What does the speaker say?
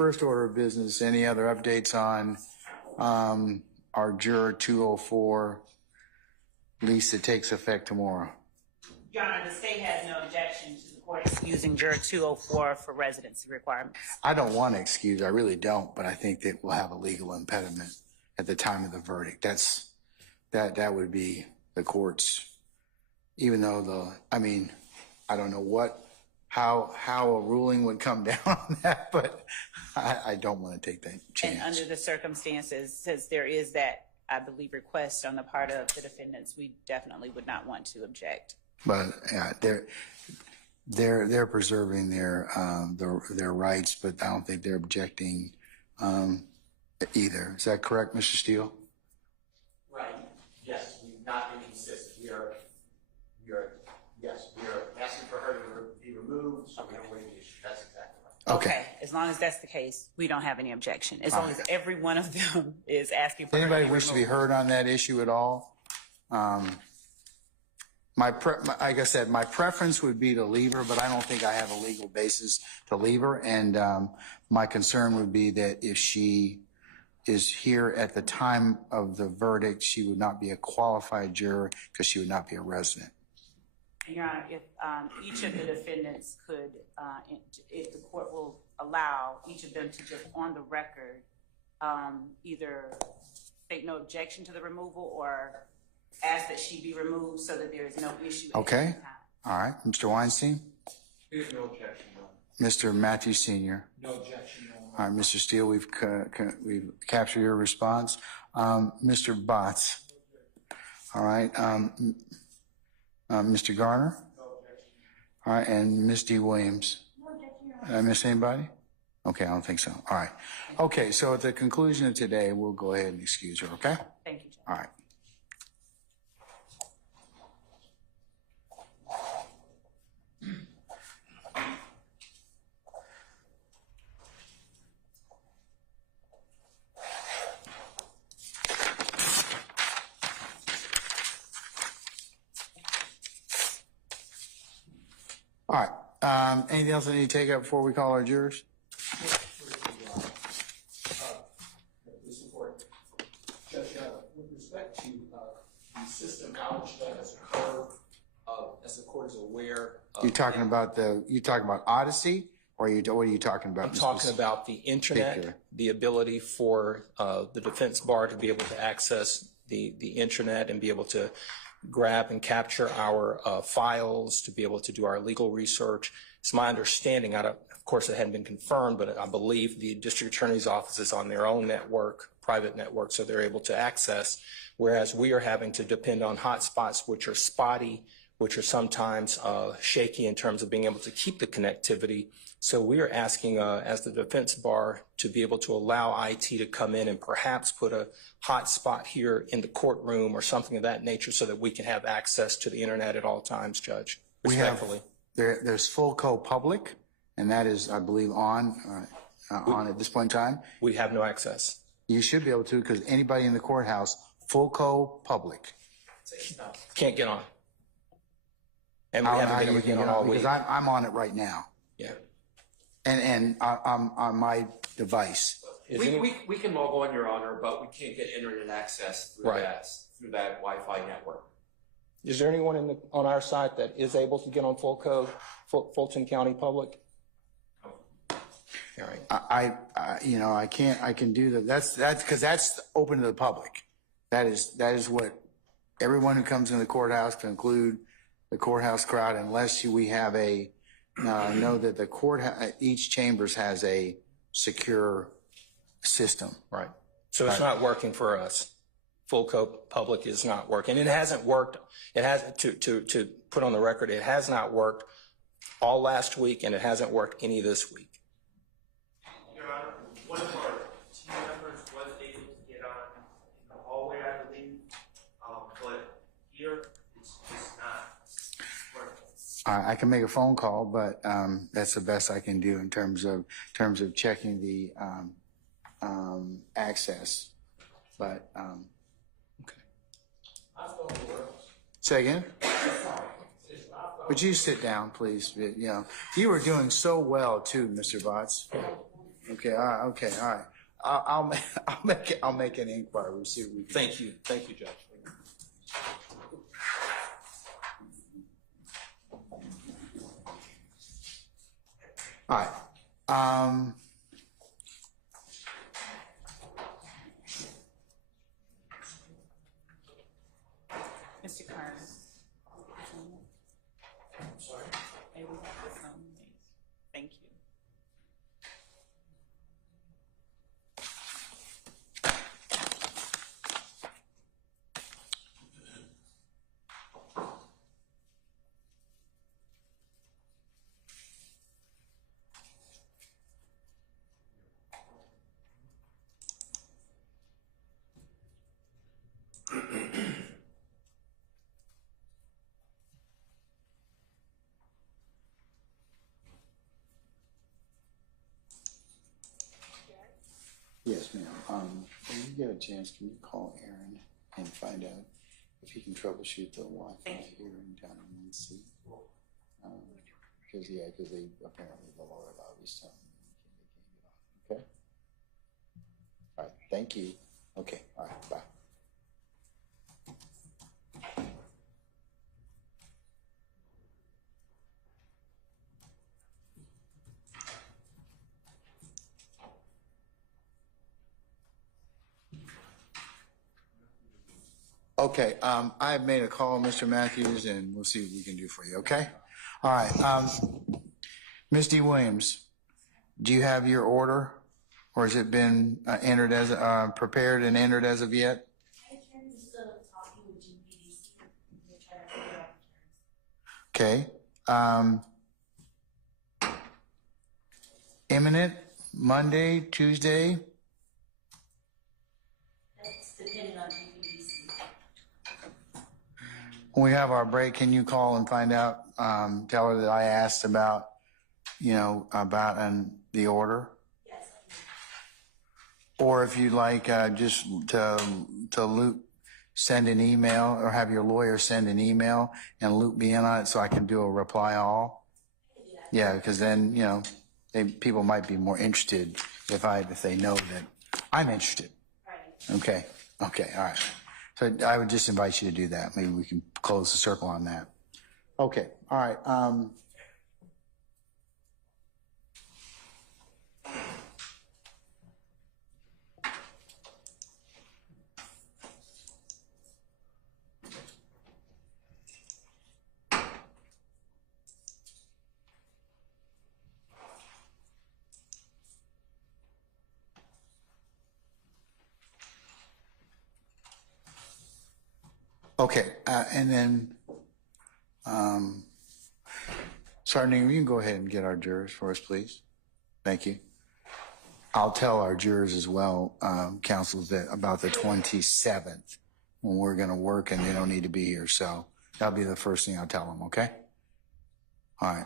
first order of business, any other updates on our Juror 204 lease that takes effect tomorrow? Your Honor, the state has no objection to the court using Juror 204 for residency requirements. I don't want to excuse, I really don't, but I think that we'll have a legal impediment at the time of the verdict. That would be the court's, even though I don't know how a ruling would come down on that, but I don't want to take that chance. And under the circumstances, since there is that, I believe, request on the part of the defendants, we definitely would not want to object. But yeah, they're preserving their rights, but I don't think they're objecting either. Is that correct, Mr. Steele? Right. Yes, we've not been consistent. We are asking for her to be removed, so we don't waive the issue. That's exactly right. Okay. As long as that's the case, we don't have any objection. As long as every one of them is asking for anybody wish to be heard on that issue at all? Like I said, my preference would be to leave her, but I don't think I have a legal basis to leave her. And my concern would be that if she is here at the time of the verdict, she would not be a qualified juror because she would not be a resident. Your Honor, if each of the defendants could, if the court will allow each of them to just on the record either state no objection to the removal or ask that she be removed so that there is no issue. Okay. All right. Mr. Weinstein? We have no objection, no. Mr. Matthews Sr.? No objection, no. All right, Mr. Steele, we've captured your response. Mr. Botts? All right. Mr. Garner? No objection. All right, and Ms. D. Williams? No objection. Did I miss anybody? Okay, I don't think so. All right. Okay, so at the conclusion of today, we'll go ahead and excuse her, okay? Thank you, Judge. All right. All right. Anything else I need to take up before we call our jurors? This report, Judge, with respect to the system outage that has occurred, as the court is aware, You're talking about Odyssey, or what are you talking about? I'm talking about the internet, the ability for the defense bar to be able to access the internet and be able to grab and capture our files, to be able to do our legal research. It's my understanding, of course it hadn't been confirmed, but I believe the district attorney's office is on their own network, private network, so they're able to access, whereas we are having to depend on hotspots which are spotty, which are sometimes shaky in terms of being able to keep the connectivity. So we are asking, as the defense bar, to be able to allow IT to come in and perhaps put a hotspot here in the courtroom or something of that nature so that we can have access to the internet at all times, Judge, respectfully. There's Fulco Public, and that is, I believe, on at this point in time. We have no access. You should be able to, because anybody in the courthouse, Fulco Public. Can't get on. And we haven't been able to get on all week. Because I'm on it right now. Yeah. And I'm on my device. We can log on, Your Honor, but we can't get internet access through that Wi-Fi network. Is there anyone on our side that is able to get on Fulton County Public? No. All right. I can do that. That's because that's open to the public. That is what everyone who comes in the courthouse, to include the courthouse crowd, unless we have know that the courthouse, each chambers has a secure system. Right. So it's not working for us. Fulco Public is not working. It hasn't worked. It hasn't, to put on the record, it has not worked all last week, and it hasn't worked any this week. Your Honor, one of our team members was able to get on in the hallway, I believe, but here it's just not working. I can make a phone call, but that's the best I can do in terms of checking the access. But okay. Say again. Would you sit down, please? You were doing so well too, Mr. Botts. Okay, all right, okay, all right. I'll make an inquiry. We'll see what we can. Thank you, Judge. All right. Mr. Kern. I'm sorry. May we have the phone, please? Thank you. Yes, ma'am. When you get a chance, can you call Aaron and find out if he can troubleshoot the Wi-Fi here in down in 1C? Because they apparently the lower lobby's telling me they can't get on. Okay. All right. Thank you. Okay. All right. Bye. Okay, I have made a call, Mr. Matthews, and we'll see what we can do for you, okay? All right, Ms. D. Williams, do you have your order? Or has it been entered as, prepared and entered as of yet? Careton's still talking with GPDC. They're trying to figure out the terms. Okay. Imminent, Monday, Tuesday? That's depending on GPDC. When we have our break, can you call and find out, tell her that I asked about, about the order? Yes. Or if you'd like, just to loop, send an email or have your lawyer send an email and loop me in on it so I can do a reply all. Yeah, because then, people might be more interested if they know that I'm interested. Right. Okay, all right. So I would just invite you to do that. Maybe we can close the circle on that. Okay, all right. Okay, and then, Sergeant, you can go ahead and get our jurors for us, please. Thank you. I'll tell our jurors as well, counsels, that about the 27th when we're going to work and they don't need to be here. So that'll be the first thing I'll tell them, okay? All right.